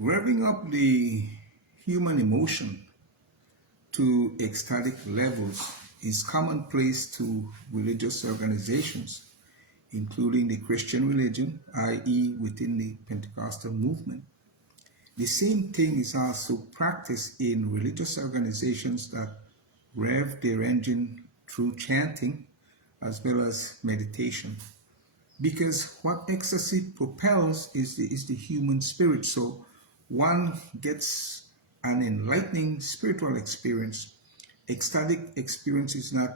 Revving up the human emotion to ecstatic levels is commonplace to religious organizations, including the Christian religion, i.e., within the Pentecostal movement. The same thing is also practiced in religious organizations that rev their engine through chanting as well as meditation. Because what ecstasy propels is the human spirit. So one gets an enlightening spiritual experience. Ecstatic experience is not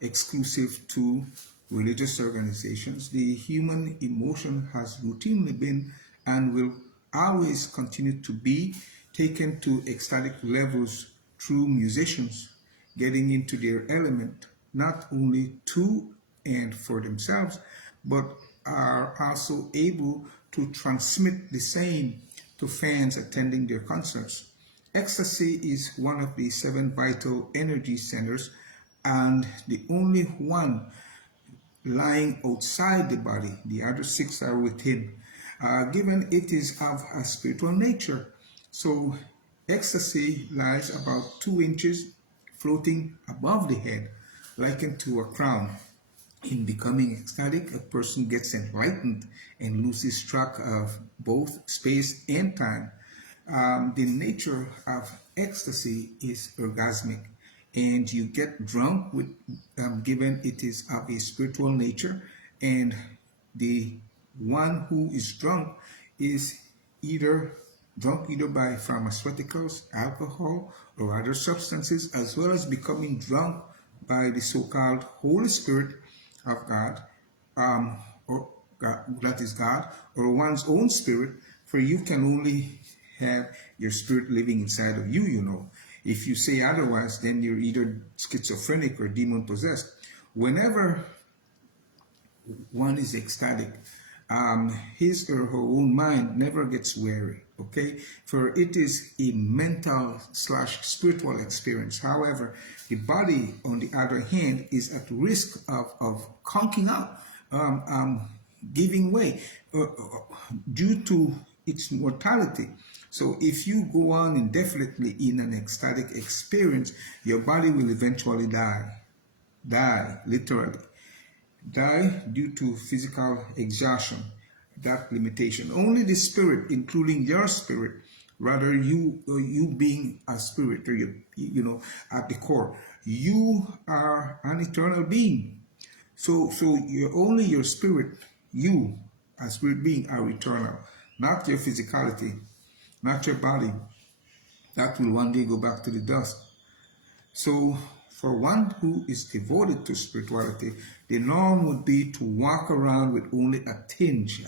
exclusive to religious organizations. The human emotion has routinely been and will always continue to be taken to ecstatic levels through musicians getting into their element, not only to and for themselves, but are also able to transmit the same to fans attending their concerts. Ecstasy is one of the 7 vital energy centers and the only one lying outside the body. The other 6 are within. Given it is of a spiritual nature, so ecstasy lies about 2 inches floating above the head, likened to a crown. In becoming ecstatic, a person gets enlightened and loses track of both space and time. The nature of ecstasy is orgasmic, and you get drunk with, given it is of a spiritual nature, and the one who is drunk is drunk either by pharmaceuticals, alcohol, or other substances, as well as becoming drunk by the so-called Holy Spirit of God, or God, that is God, or one's own spirit, for you can only have your spirit living inside of you, you know. If you say otherwise, then you're either schizophrenic or demon-possessed. Whenever one is ecstatic, his or her own mind never gets weary, okay? For it is a mental / spiritual experience. However, the body, on the other hand, is at risk of conking out, giving way due to its mortality. So if you go on indefinitely in an ecstatic experience, your body will eventually die, literally. Die due to physical exhaustion, that limitation. Only the spirit, including your spirit, rather you being a spirit, or you know, at the core, you are an eternal being. So only your spirit, you as spirit being, are eternal, not your physicality, not your body. That will one day go back to the dust. So for one who is devoted to spirituality, the norm would be to walk around with only a tinge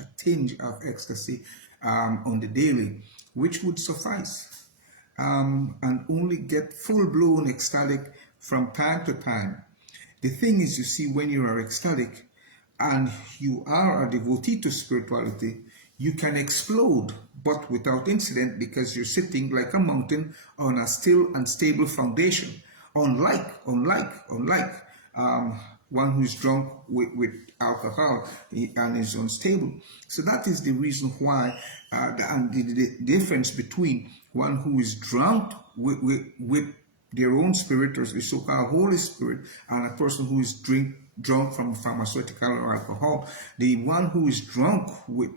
of ecstasy on the daily, which would suffice, and only get full-blown ecstatic from time to time. The thing is, you see, when you are ecstatic and you are a devotee to spirituality, you can explode, but without incident, because you're sitting like a mountain on a still and stable foundation. Unlike one who's drunk with alcohol and is unstable. So that is the reason why, and the difference between one who is drunk with their own spirit, or the so-called Holy Spirit, and a person who is drunk from pharmaceutical or alcohol. The one who is drunk with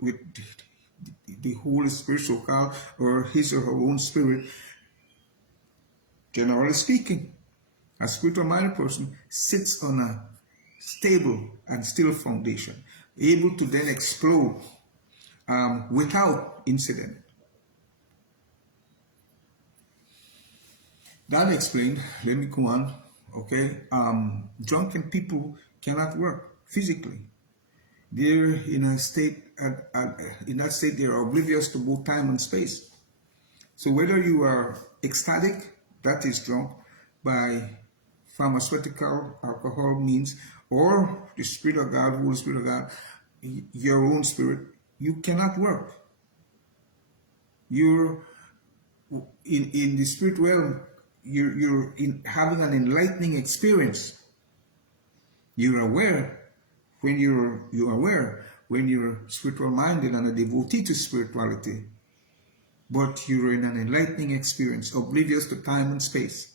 the Holy Spirit, so-called, or his or her own spirit, generally speaking, a spiritual-minded person sits on a stable and still foundation, able to then explode without incident. That explained, let me go on, okay? Drunken people cannot work physically. They're in a state, in that state, they're oblivious to both time and space. So whether you are ecstatic, that is drunk by pharmaceutical, alcohol means, or the Spirit of God, Holy Spirit of God, your own spirit, you cannot work. You're in the spirit realm, you're having an enlightening experience. You're aware when you're spiritual minded and a devotee to spirituality. but you're in an enlightening experience, oblivious to time and space.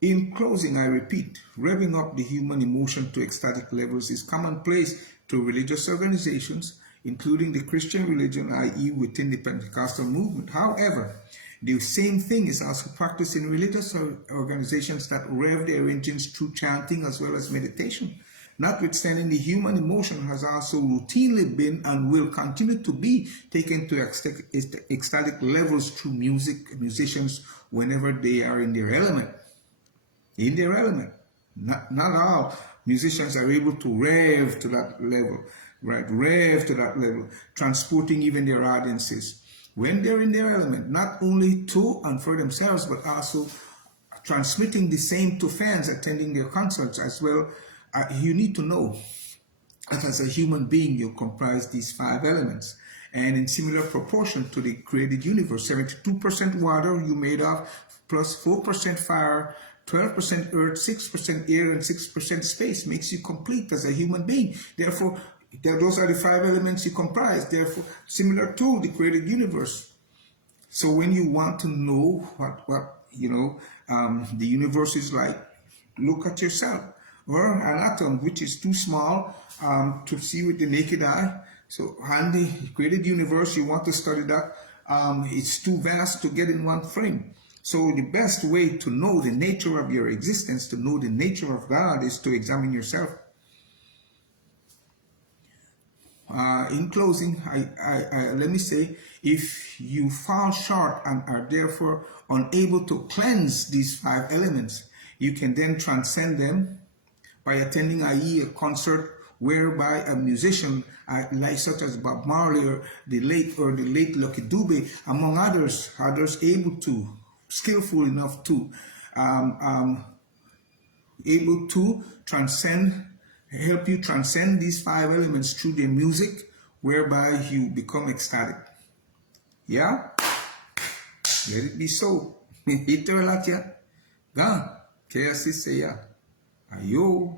In closing, I repeat, revving up the human emotion to ecstatic levels is commonplace to religious organizations, including the Christian religion, i.e. within the Pentecostal movement. However, the same thing is also practiced in religious organizations that rev their engines through chanting as well as meditation. Notwithstanding, the human emotion has also routinely been and will continue to be taken to ecstatic levels through musicians whenever they are in their element. In their element. Not all musicians are able to rev to that level, right? Rev to that level, transporting even their audiences. When they're in their element, not only to and for themselves, but also transmitting the same to fans attending their concerts as well. You need to know that as a human being, you comprise these 5 elements. And in similar proportion to the created universe, 72% water you made of, plus 4% fire, 12% earth, 6% air, and 6% space makes you complete as a human being. Therefore, those are the 5 elements you comprise. Therefore, similar to the created universe. So when you want to know what the universe is like, look at yourself. Or an atom, which is too small to see with the naked eye. So, and the created universe, you want to study that, it's too vast to get in one frame. So the best way to know the nature of your existence, to know the nature of God, is to examine yourself. In closing, let me say, if you fall short and are therefore unable to cleanse these 5 elements, you can then transcend them by attending, i.e., a concert whereby a musician like such as Bob Marley or the late Lucky Dube, among others able to, skillful enough to, able to transcend, help you transcend these 5 elements through their music, whereby you become ecstatic. Yeah? Let it be so. Ito lahat ya. Ga. Kaya si Seya. Ayo.